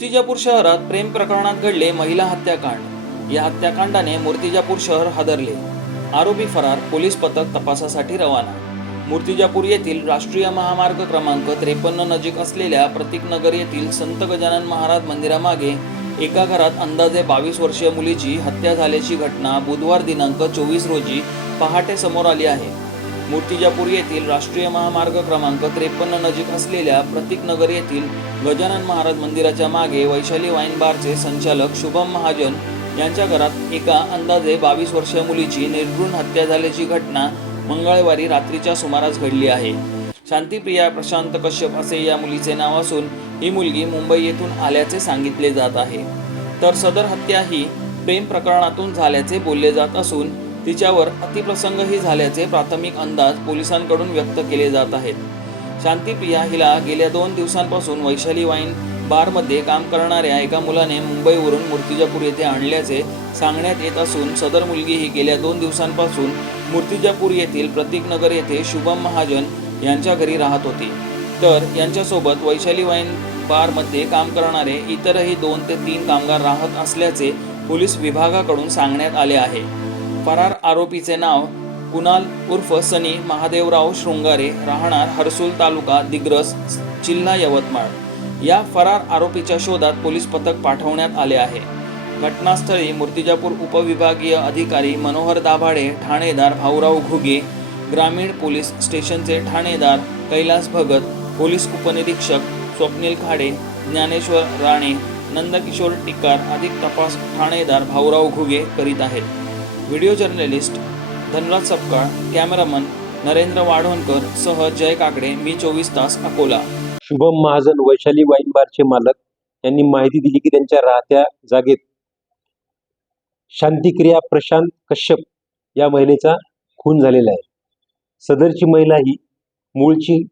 मूर्तिजापूर शहरात प्रेम प्रकरणात घडले महिला हत्याकांड. या हत्याकांडाने मूर्तिजापूर शहर हादरले. आरोपी फरार पोलीस पथक तपासासाठी रवाना. मूर्तिजापूर येथील राष्ट्रीय महामार्ग क्रमांक त्रेपन्न नजीक असलेल्या प्रतीकनगर येथील संत गजानन महाराज मंदिरामागे एका घरात अंदाजे बावीस वर्षीय मुलीची हत्या झाल्याची घटना बुधवार दिनांक चोवीस रोजी पहाटे समोर आली आहे. मूर्तिजापूर येथील राष्ट्रीय महामार्ग क्रमांक त्रेपन्न नजीक असलेल्या प्रतीकनगर येथील गजानन महाराज मंदिराच्या मागे वैशाली वाईन बारचे संचालक शुभम महाजन यांच्या घरात एका अंदाजे बावीस वर्षीय मुलीची निर्घृण हत्या झाल्याची घटना मंगळवारी रात्रीच्या सुमारास घडली आहे. शांतीप्रिया प्रशांत कश्यप असे या मुलीचे नाव असून ही मुलगी मुंबई येथून आल्याचे सांगितले जात आहे. तर सदर हत्या ही प्रेम प्रकरणातून झाल्याचे बोलले जात असून तिच्यावर अतिप्रसंगही झाल्याचे प्राथमिक अंदाज पोलिसांकडून व्यक्त केले जात आहेत. शांतीप्रिया हिला गेल्या दोन दिवसांपासून वैशाली वाईन बारमध्ये काम करणाऱ्या एका मुलाने मुंबईवरून मूर्तिजापूर येथे आणल्याचे सांगण्यात येत असून सदर मुलगी ही गेल्या दोन दिवसांपासून मूर्तिजापूर येथील प्रतीकनगर येथे शुभम महाजन यांच्या घरी राहत होती. तर यांच्यासोबत वैशाली वाईन बारमध्ये काम करणारे इतरही दोन ते तीन कामगार राहत असल्याचे पोलीस विभागाकडून सांगण्यात आले आहे. फरार आरोपीचे नाव कुणाल उर्फ सनी महादेवराव शृंगारे राहणार हर्सूल तालुका दिग्रस जिल्हा यवतमाळ. या फरार आरोपीच्या शोधात पोलीस पथक पाठवण्यात आले आहे. घटनास्थळी मूर्तिजापूर उपविभागीय अधिकारी मनोहर दाभाडे ठाणेदार भाऊराव घुगे ग्रामीण पोलीस स्टेशनचे ठाणेदार कैलास भगत पोलीस उपनिरीक्षक स्वप्नील खाडे ज्ञानेश्वर राणे नंदकिशोर टिकार अधिक तपास ठाणेदार भाऊराव घुगे करीत आहेत. Video journalist Dhanraj Sapkal cameraman Narendra Wadhavankar सह जय काकडे मी चोवीस तास अकोला. शुभम महाजन वैशाली वाईन बारचे मालक यांनी माहिती दिली की त्यांच्या राहत्या जागेत शांतिक्रिया प्रशांत कश्यप या महिलेचा खून झालेला आहे. सदरची महिला ही मूळची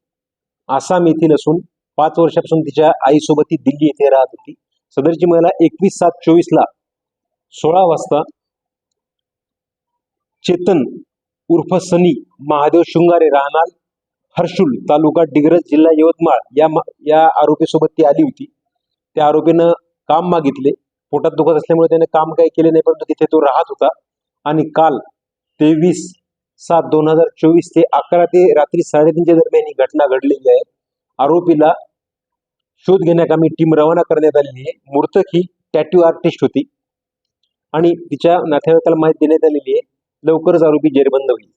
आसाम येथील असून पाच वर्षापासून तिच्या आईसोबत ती दिल्ली येथे राहत होती. सदरची महिला एकवीस सात चोवीसला सोळा वाजता चेतन उर्फ सनी महादेव शृंगारे राहणार. हर्षुल तालुका डिग्रज जिल्हा यवतमाळ या या आरोपीसोबत ती आली होती. त्या आरोपीनं काम मागितले. पोटात दुखत असल्यामुळे त्याने काम काही केले नाही परंतु तिथे तो राहत होता. आणि काल तेवीस सात दोन हजार चोवीस ते अकरा ते रात्री साडेतीनच्या दरम्यान ही घटना घडलेली आहे. आरोपीला शोध घेण्याकामी टीम रवाना करण्यात आलेली आहे. मूर्तक ही टॅटू आर्टिस्ट होती. आणि तिच्या नातेवाईकाला माहिती देण्यात आलेली आहे. लवकरच आरोपी जेरबंद होईल.